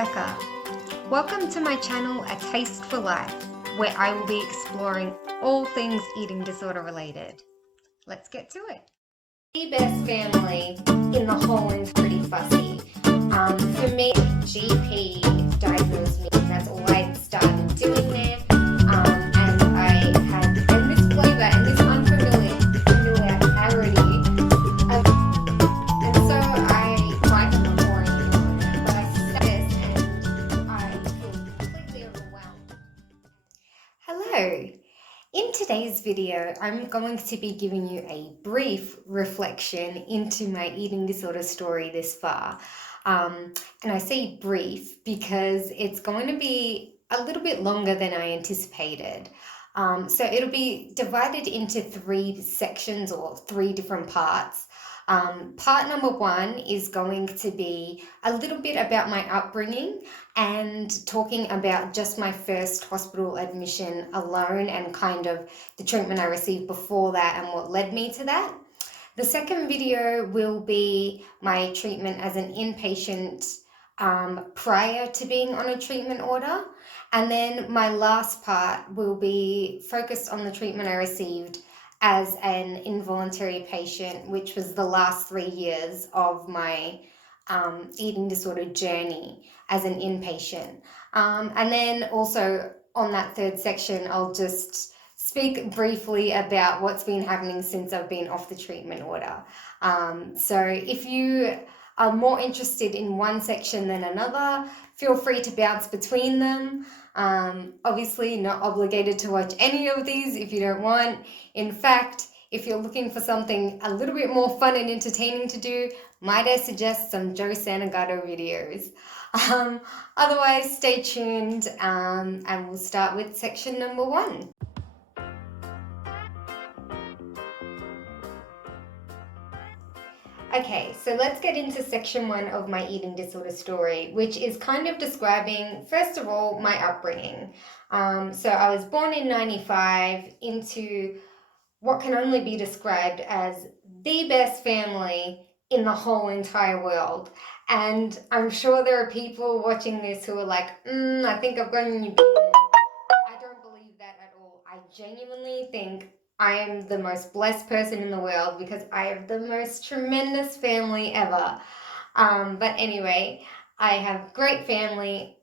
Rebecca. Welcome to my channel, A Taste for Life, where I will be exploring all things eating disorder related. Let's get to it. The best family in the whole is pretty fussy. For me, GP diagnosed me, and that's all I started doing there. And I had this flavor and this unfamiliarity. And so I tried to avoid it, but I stuck this and I feel completely overwhelmed. Hello. In today's video, I'm going to be giving you a brief reflection into my eating disorder story this far. And I say brief because it's going to be a little bit longer than I anticipated. So it'll be divided into 3 sections or 3 different parts. Part number 1 is going to be a little bit about my upbringing and talking about just my first hospital admission alone and kind of the treatment I received before that and what led me to that. The second video will be my treatment as an inpatient prior to being on a treatment order. And then my last part will be focused on the treatment I received as an involuntary patient, which was the last 3 years of my eating disorder journey as an inpatient. And then also on that 3rd section, I'll just speak briefly about what's been happening since I've been off the treatment order. So if you are more interested in one section than another, feel free to bounce between them. Obviously not obligated to watch any of these if you don't want. In fact, if you're looking for something a little bit more fun and entertaining to do, might I suggest some Joe Santagato videos. Otherwise, stay tuned and we'll start with section number 1. Okay, so let's get into section 1 of my eating disorder story, which is kind of describing, first of all, my upbringing. So I was born in 95 into what can only be described as the best family in the whole entire world. And I'm sure there are people watching this who are like, I think I've gotten you beaten. I don't believe that at all. I genuinely think I am the most blessed person in the world because I have the most tremendous family ever. But anyway, I have great family,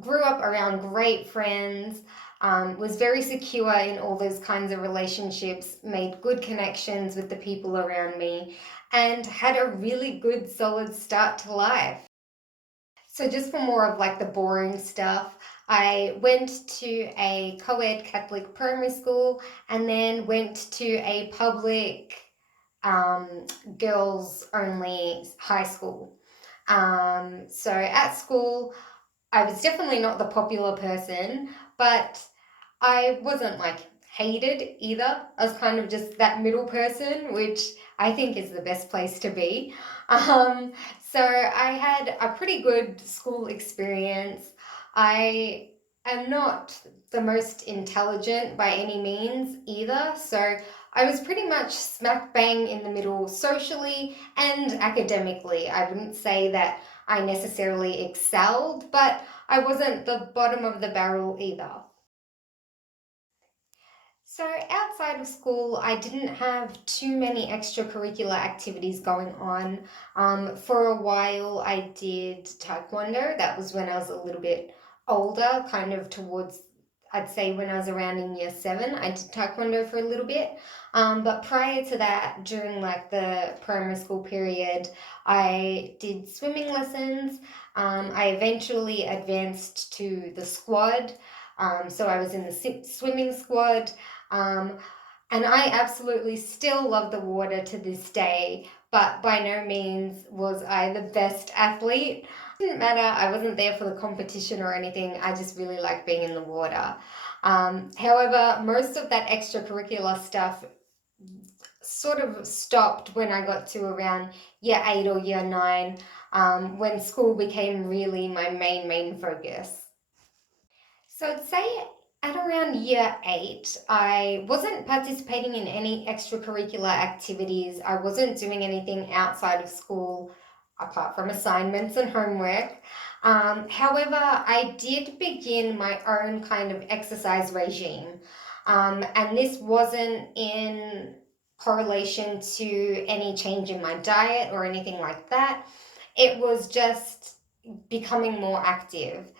grew up around great friends, was very secure in all those kinds of relationships, made good connections with the people around me, and had a really good, solid start to life. So just for more of like the boring stuff, I went to a co-ed Catholic primary school and then went to a public girls only high school. So at school, I was definitely not the popular person, but I wasn't like hated either. I was kind of just that middle person, which I think is the best place to be. So I had a pretty good school experience. I am not the most intelligent by any means either, so I was pretty much smack bang in the middle socially and academically. I wouldn't say that I necessarily excelled, but I wasn't the bottom of the barrel either. So outside of school, I didn't have too many extracurricular activities going on. For a while, I did Taekwondo. That was when I was a little bit older, kind of towards, I'd say when I was around in year 7, I did Taekwondo for a little bit. But prior to that, during like the primary school period, I did swimming lessons. I eventually advanced to the squad. So I was in the swimming squad. And I absolutely still love the water to this day, but by no means was I the best athlete. It didn't matter, I wasn't there for the competition or anything, I just really liked being in the water. However, most of that extracurricular stuff sort of stopped when I got to around year 8 or year 9, when school became really my main focus. So I'd say at around year 8, I wasn't participating in any extracurricular activities. I wasn't doing anything outside of school apart from assignments and homework. However, I did begin my own kind of exercise regime, and this wasn't in correlation to any change in my diet or anything like that. It was just becoming more active.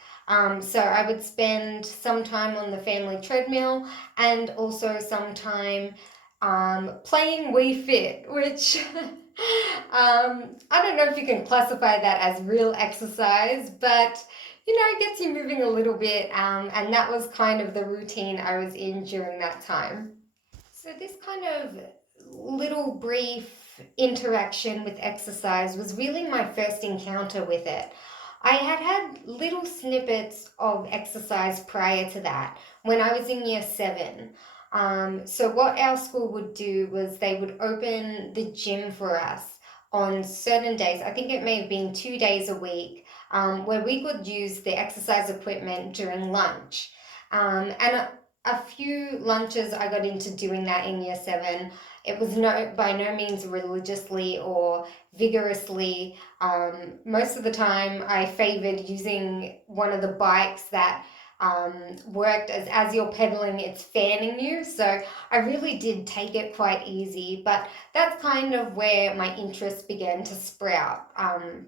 So I would spend some time on the family treadmill and also some time playing Wii Fit, which I don't know if you can classify that as real exercise, but it gets you moving a little bit, and that was kind of the routine I was in during that time. So, this kind of little brief interaction with exercise was really my first encounter with it. I had had little snippets of exercise prior to that when I was in year 7. So, what our school would do was they would open the gym for us on certain days. I think it may have been 2 days a week, where we could use the exercise equipment during lunch. And a few lunches I got into doing that in year 7. It was by no means religiously or vigorously. Most of the time, I favored using one of the bikes that worked as you're pedaling, it's fanning you. So I really did take it quite easy, but that's kind of where my interest began to sprout.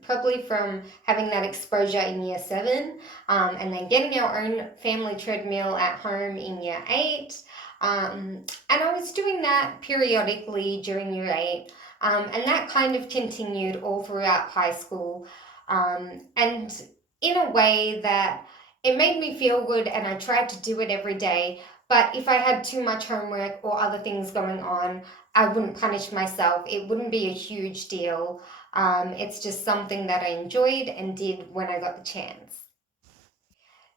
Probably from having that exposure in year 7, and then getting our own family treadmill at home in year 8. And I was doing that periodically during year 8, and that kind of continued all throughout high school, and in a way that it made me feel good, and I tried to do it every day. But if I had too much homework or other things going on, I wouldn't punish myself. It wouldn't be a huge deal. It's just something that I enjoyed and did when I got the chance.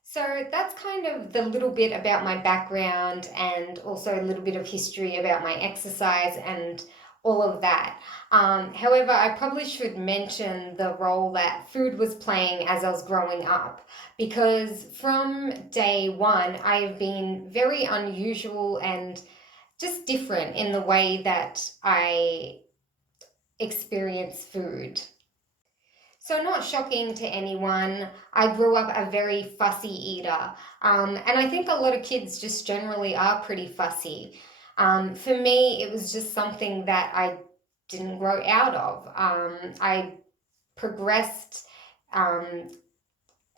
So that's kind of the little bit about my background and also a little bit of history about my exercise and all of that. However, I probably should mention the role that food was playing as I was growing up, because from day one, I have been very unusual and just different in the way that I experience food. So, not shocking to anyone, I grew up a very fussy eater. And I think a lot of kids just generally are pretty fussy. For me, it was just something that I didn't grow out of. I progressed, um,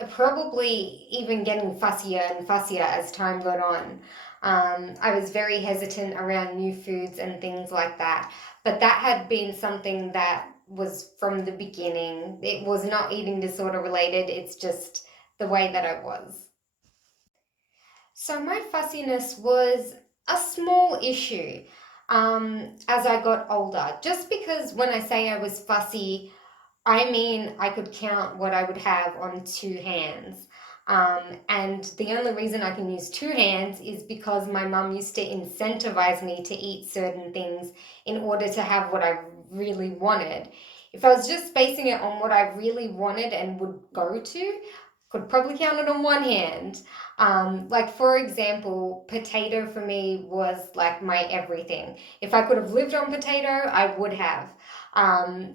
probably even getting fussier and fussier as time got on. I was very hesitant around new foods and things like that. But that had been something that was from the beginning. It was not eating disorder related, it's just the way that I was. So my fussiness was a small issue as I got older. Just because when I say I was fussy, I mean, I could count what I would have on 2 hands. And the only reason I can use 2 hands is because my mum used to incentivize me to eat certain things in order to have what I really wanted. If I was just basing it on what I really wanted and would go to, could probably count it on 1 hand. Like for example, potato for me was like my everything. If I could have lived on potato, I would have.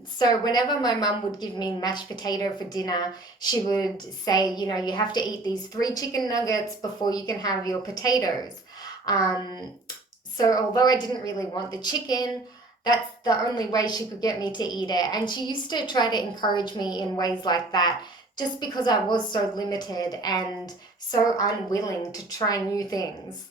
So whenever my mum would give me mashed potato for dinner, she would say, you have to eat these 3 chicken nuggets before you can have your potatoes. Um, so although I didn't really want the chicken, that's the only way she could get me to eat it. And she used to try to encourage me in ways like that, just because I was so limited and so unwilling to try new things.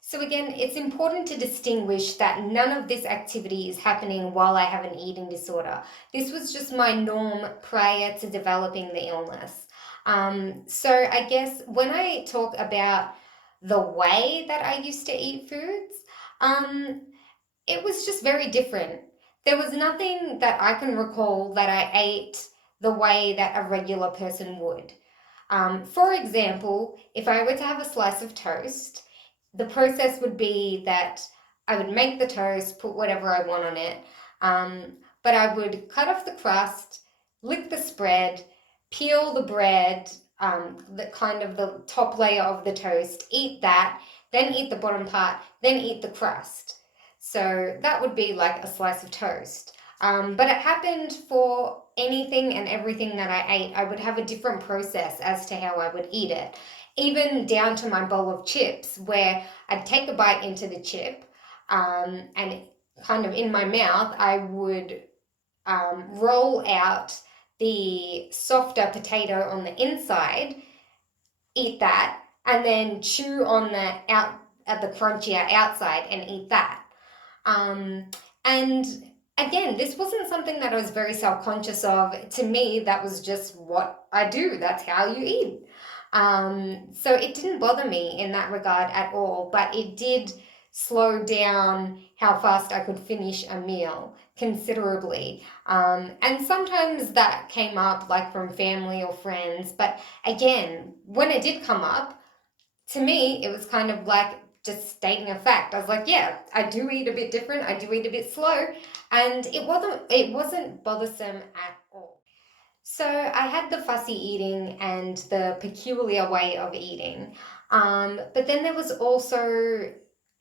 So again, it's important to distinguish that none of this activity is happening while I have an eating disorder. This was just my norm prior to developing the illness. So I guess when I talk about the way that I used to eat foods, um, it was just very different. There was nothing that I can recall that I ate the way that a regular person would. For example, if I were to have a slice of toast, the process would be that I would make the toast, put whatever I want on it, but I would cut off the crust, lick the spread, peel the bread, the kind of the top layer of the toast, eat that, then eat the bottom part, then eat the crust. So that would be like a slice of toast. But it happened for anything and everything that I ate. I would have a different process as to how I would eat it, even down to my bowl of chips, where I'd take a bite into the chip, and kind of in my mouth, I would roll out the softer potato on the inside, eat that, and then chew on the out at the crunchier outside and eat that. Um, and again, this wasn't something that I was very self-conscious of. To me, that was just what I do. That's how you eat. So it didn't bother me in that regard at all, but it did slow down how fast I could finish a meal considerably. And sometimes that came up like from family or friends, but again, when it did come up, to me, it was kind of like just stating a fact. I was like, yeah, I do eat a bit different. I do eat a bit slow, and it wasn't bothersome at all. So I had the fussy eating and the peculiar way of eating, but then there was also,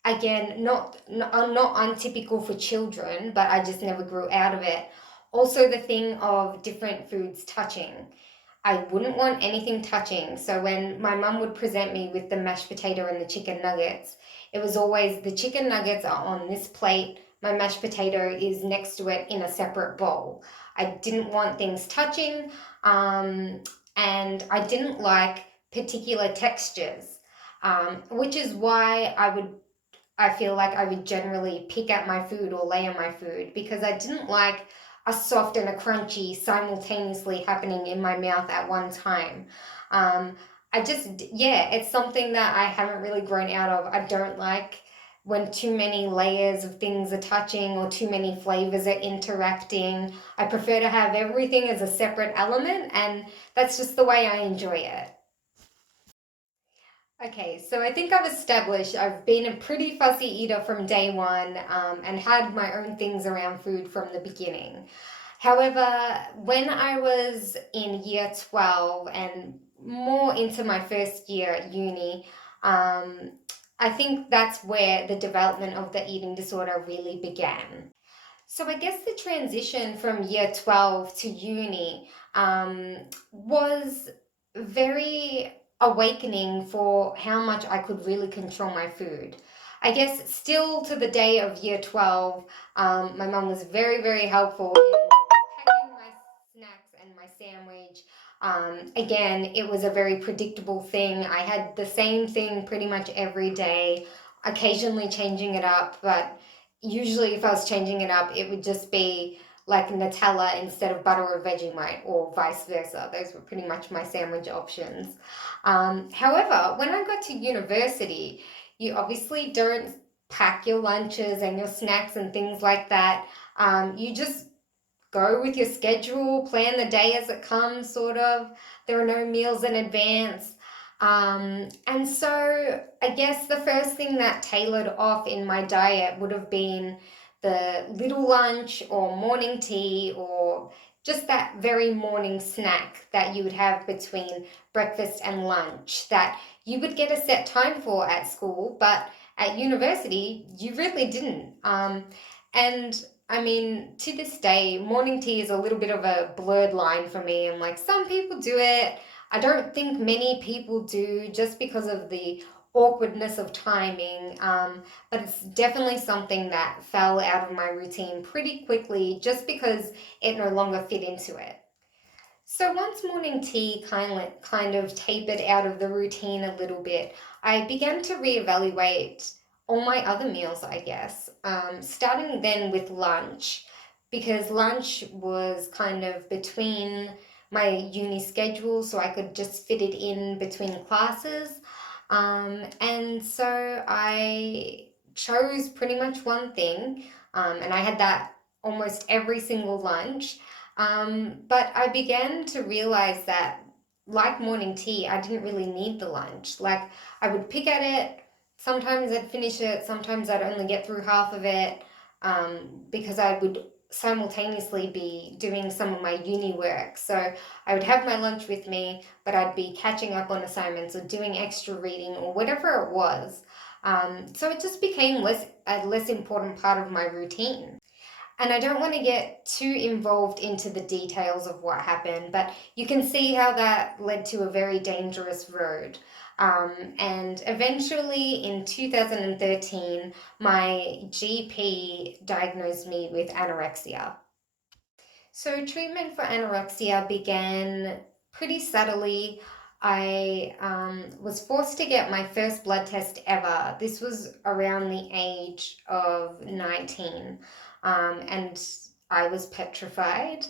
again, not untypical for children, but I just never grew out of it. Also, the thing of different foods touching. I wouldn't want anything touching. So when my mum would present me with the mashed potato and the chicken nuggets, it was always the chicken nuggets are on this plate, my mashed potato is next to it in a separate bowl. I didn't want things touching, and I didn't like particular textures, which is why I feel like I would generally pick at my food or lay on my food, because I didn't like a soft and a crunchy simultaneously happening in my mouth at one time. Um, yeah, it's something that I haven't really grown out of. I don't like when too many layers of things are touching or too many flavors are interacting. I prefer to have everything as a separate element, and that's just the way I enjoy it. Okay, so I think I've established I've been a pretty fussy eater from day one, and had my own things around food from the beginning. However, when I was in year 12 and more into my first year at uni, um, I think that's where the development of the eating disorder really began. So I guess the transition from year 12 to uni was very awakening for how much I could really control my food. I guess still to the day of year 12, my mum was very, very helpful in packing my snacks and my sandwich. Again, it was a very predictable thing. I had the same thing pretty much every day, occasionally changing it up, but usually if I was changing it up, it would just be like Nutella instead of butter or Vegemite, or vice versa. Those were pretty much my sandwich options. However, when I got to university, you obviously don't pack your lunches and your snacks and things like that. You just go with your schedule, plan the day as it comes, sort of. There are no meals in advance. And so I guess the first thing that tailored off in my diet would have been the little lunch or morning tea, or just that very morning snack that you would have between breakfast and lunch that you would get a set time for at school, but at university you really didn't. And I mean, to this day, morning tea is a little bit of a blurred line for me. I'm like, some people do it. I don't think many people do, just because of the awkwardness of timing. But it's definitely something that fell out of my routine pretty quickly just because it no longer fit into it. So once morning tea kind of tapered out of the routine a little bit, I began to reevaluate all my other meals, I guess. Starting then with lunch, because lunch was kind of between my uni schedule, so I could just fit it in between classes. And so I chose pretty much one thing, and I had that almost every single lunch. But I began to realize that, like morning tea, I didn't really need the lunch. Like, I would pick at it, sometimes I'd finish it, sometimes I'd only get through half of it, because I would simultaneously be doing some of my uni work. So I would have my lunch with me, but I'd be catching up on assignments or doing extra reading or whatever it was. So it just became a less important part of my routine. And I don't want to get too involved into the details of what happened, but you can see how that led to a very dangerous road. And eventually in 2013, my GP diagnosed me with anorexia. So treatment for anorexia began pretty subtly. I was forced to get my first blood test ever. This was around the age of 19, and I was petrified.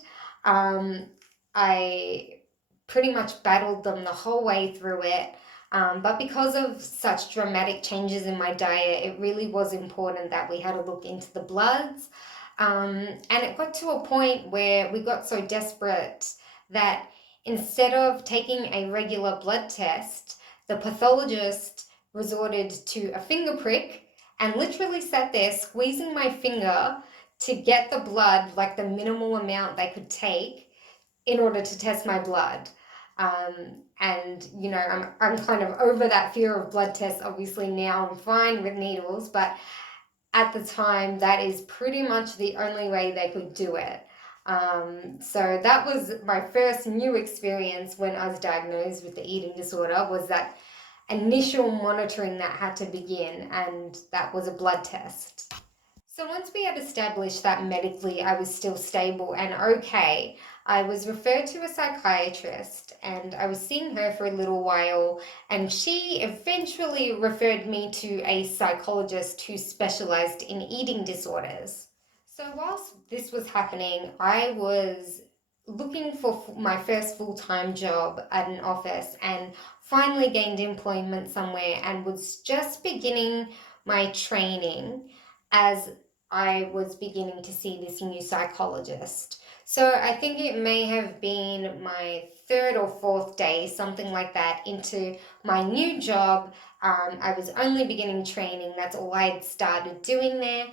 Um, I pretty much battled them the whole way through it. But because of such dramatic changes in my diet, it really was important that we had a look into the bloods. And it got to a point where we got so desperate that instead of taking a regular blood test, the pathologist resorted to a finger prick and literally sat there squeezing my finger to get the blood, like the minimal amount they could take, in order to test my blood. And you know, I'm kind of over that fear of blood tests. Obviously now I'm fine with needles, but at the time that is pretty much the only way they could do it. So that was my first new experience when I was diagnosed with the eating disorder, was that initial monitoring that had to begin, and that was a blood test. So once we had established that medically I was still stable and okay, I was referred to a psychiatrist and I was seeing her for a little while, and she eventually referred me to a psychologist who specialized in eating disorders. So whilst this was happening, I was looking for my first full-time job at an office and finally gained employment somewhere and was just beginning my training as I was beginning to see this new psychologist. So I think it may have been my third or fourth day, something like that, into my new job. I was only beginning training. That's all I had started doing there.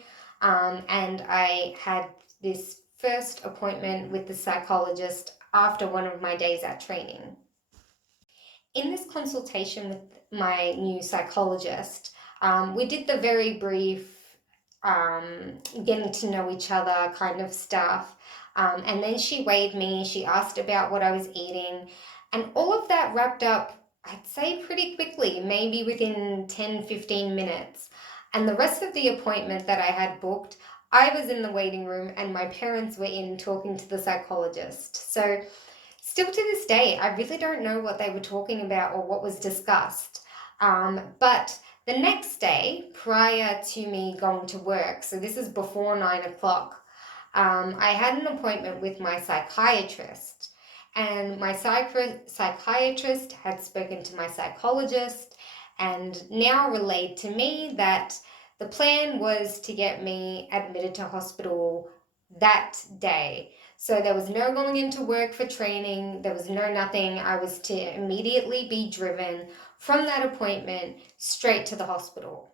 And I had this first appointment with the psychologist after one of my days at training. In this consultation with my new psychologist, we did the very brief getting to know each other kind of stuff. And then she weighed me, she asked about what I was eating, and all of that wrapped up, I'd say, pretty quickly, maybe within 10-15 minutes. And the rest of the appointment that I had booked, I was in the waiting room and my parents were in talking to the psychologist. So still to this day, I really don't know what they were talking about or what was discussed. But the next day, prior to me going to work, so this is before 9 o'clock, I had an appointment with my psychiatrist. And my psychiatrist had spoken to my psychologist and now relayed to me that the plan was to get me admitted to hospital that day. So there was no going into work for training, there was no nothing. I was to immediately be driven from that appointment straight to the hospital.